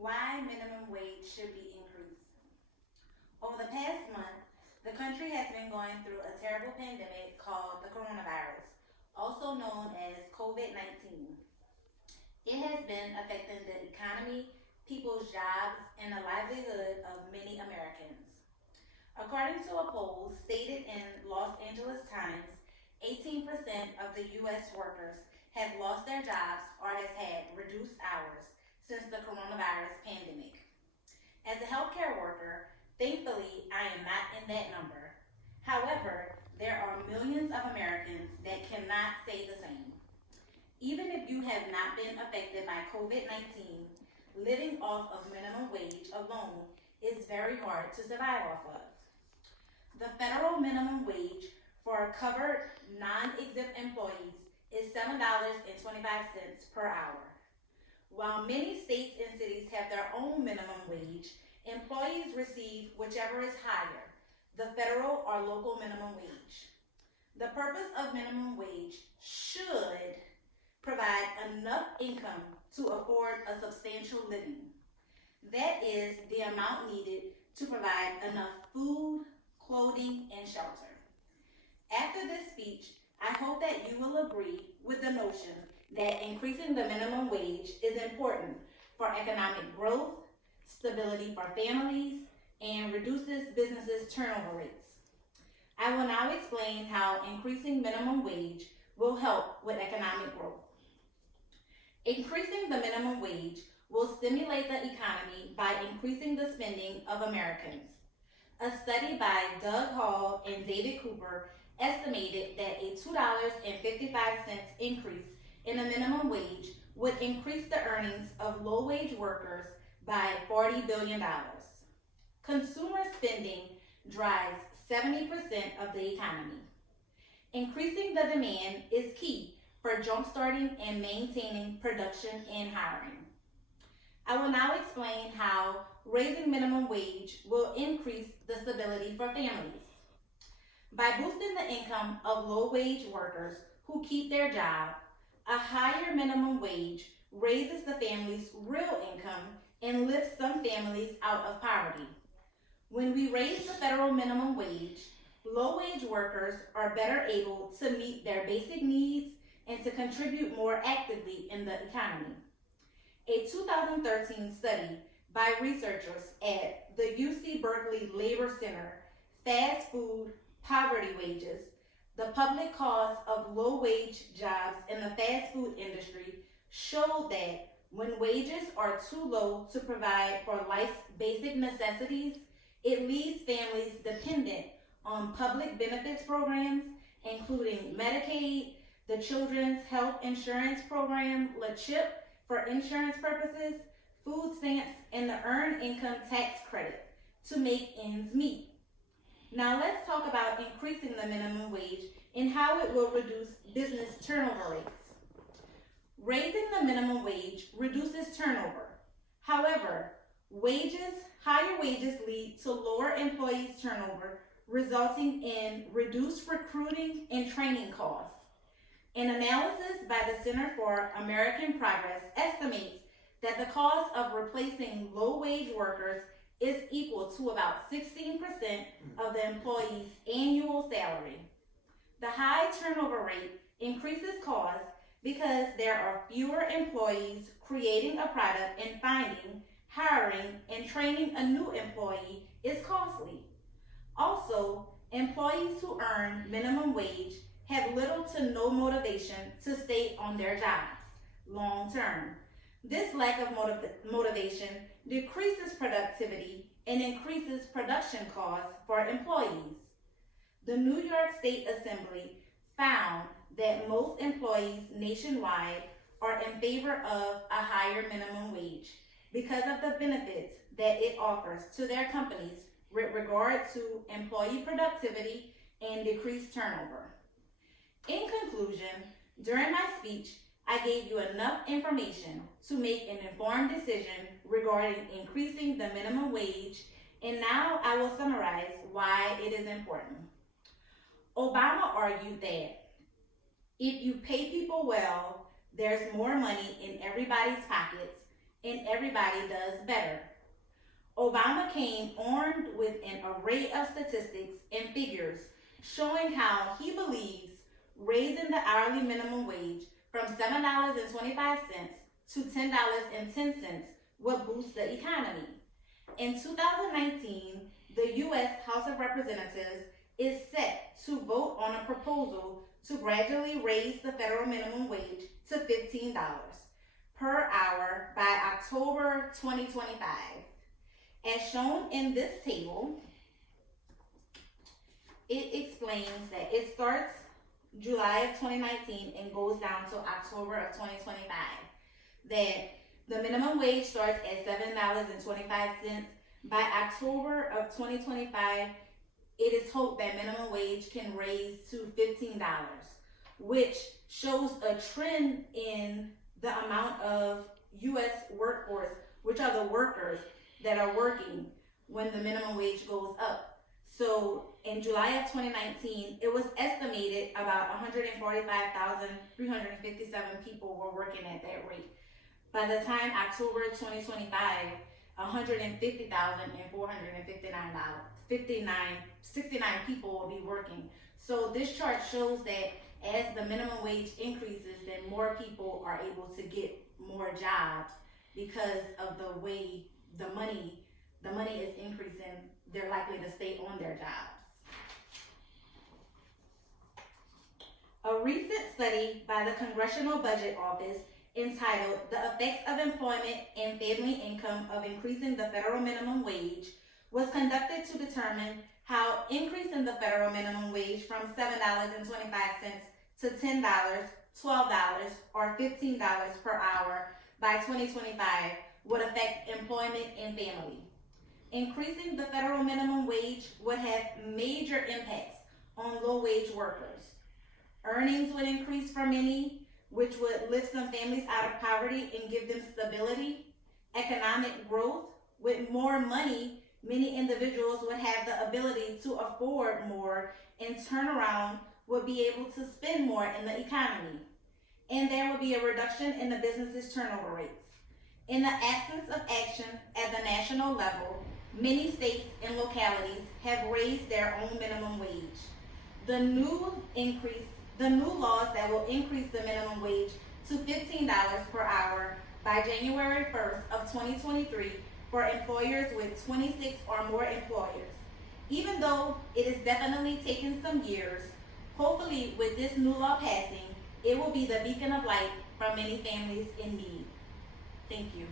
Why minimum wage should be increased. Over the past month, the country has been going through a terrible pandemic called the coronavirus, also known as COVID-19. It has been affecting the economy, people's jobs, and the livelihood of many Americans. According to a poll stated in Los Angeles Times, 18% of the U.S. workers have lost their jobs or has had reduced hours since the coronavirus pandemic. As a healthcare worker, thankfully I am not in that number. However, there are millions of Americans that cannot say the same. Even if you have not been affected by COVID-19, living off of minimum wage alone is very hard to survive off of. The federal minimum wage for covered non-exempt employees is $7.25 per hour. While many states and cities have their own minimum wage, employees receive whichever is higher, the federal or local minimum wage. The purpose of minimum wage should provide enough income to afford a substantial living. That is the amount needed to provide enough food, clothing, and shelter. After this speech, I hope that you will agree with the notion that increasing the minimum wage is important for economic growth, stability for families, and reduces businesses' turnover rates. I will now explain how increasing minimum wage will help with economic growth. Increasing the minimum wage will stimulate the economy by increasing the spending of Americans. A study by Doug Hall and David Cooper estimated that a $2.55 increase in the minimum wage would increase the earnings of low-wage workers by $40 billion. Consumer spending drives 70% of the economy. Increasing the demand is key for jumpstarting and maintaining production and hiring. I will now explain how raising minimum wage will increase the stability for families. By boosting the income of low-wage workers who keep their job, a higher minimum wage raises the family's real income and lifts some families out of poverty. When we raise the federal minimum wage, low-wage workers are better able to meet their basic needs and to contribute more actively in the economy. A 2013 study by researchers at the UC Berkeley Labor Center, Fast Food, Poverty Wages, the public cost of low-wage jobs in the fast food industry showed that when wages are too low to provide for life's basic necessities, it leaves families dependent on public benefits programs, including Medicaid, the Children's Health Insurance Program, LACHIP for insurance purposes, food stamps, and the Earned Income Tax Credit to make ends meet. Now let's talk about increasing the minimum wage and how it will reduce business turnover rates. Raising the minimum wage reduces turnover. However, higher wages lead to lower employees' turnover, resulting in reduced recruiting and training costs. An analysis by the Center for American Progress estimates that the cost of replacing low-wage workers is equal to about 16% of the employee's annual salary. The high turnover rate increases costs because there are fewer employees creating a product, and finding, hiring, and training a new employee is costly. Also, employees who earn minimum wage have little to no motivation to stay on their jobs long term. This lack of motivation decreases productivity and increases production costs for employees. The New York State Assembly found that most employees nationwide are in favor of a higher minimum wage because of the benefits that it offers to their companies with regard to employee productivity and decreased turnover. In conclusion, during my speech, I gave you enough information to make an informed decision regarding increasing the minimum wage, and now I will summarize why it is important. Obama argued that if you pay people well, there's more money in everybody's pockets and everybody does better. Obama came armed with an array of statistics and figures showing how he believes raising the hourly minimum wage from $7.25 to $10.10 would boost the economy. In 2019, the U.S. House of Representatives is set to vote on a proposal to gradually raise the federal minimum wage to $15 per hour by October 2025. As shown in this table, it explains that it starts July of 2019 and goes down to October of 2025. That the minimum wage starts at $7.25. By October of 2025, it is hoped that minimum wage can raise to $15, which shows a trend in the amount of U.S. workforce, which are the workers that are working when the minimum wage goes up. So in July of 2019, it was estimated about 145,357 people were working at that rate. By the time October 2025, 150,459 people will be working. So this chart shows that as the minimum wage increases, then more people are able to get more jobs because of the way the money is increasing. They're likely to stay on their jobs. A recent study by the Congressional Budget Office entitled "The Effects of Employment and Family Income of Increasing the Federal Minimum Wage" was conducted to determine how increasing the federal minimum wage from $7.25 to $10, $12, or $15 per hour by 2025 would affect employment and family. Increasing the federal minimum wage would have major impacts on low-wage workers. Earnings would increase for many, which would lift some families out of poverty and give them stability. Economic growth: with more money, many individuals would have the ability to afford more and turn around would be able to spend more in the economy. And there would be a reduction in the business's turnover rates. In the absence of action at the national level, many states and localities have raised their own minimum wage. The new laws that will increase the minimum wage to $15 per hour by January 1st of 2023 for employers with 26 or more employers. Even though it is definitely taking some years, hopefully with this new law passing, it will be the beacon of light for many families in need. Thank you.